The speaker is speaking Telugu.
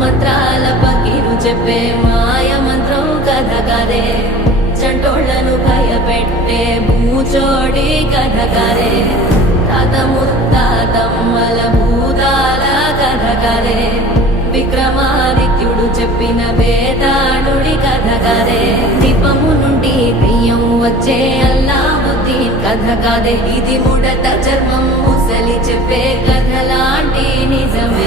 మంత్రాల పకిరు చెప్పే మాయ మంత్రం కథ కదే చంటోళ్లను భయపెట్టే భూచోడి కథ కదే తాత ముత్తాతమ్మల భూతాల కథ కదే విక్రమాదిత్యుడు చెప్పిన వేదాళుడి కథ కదే దీపము నుండి దెయ్యం వచ్చే అల్లావుద్దీన్ కథ కదే ఇది ముడత చర్మం ముసలి చెప్పే కథ లాంటి నిజమే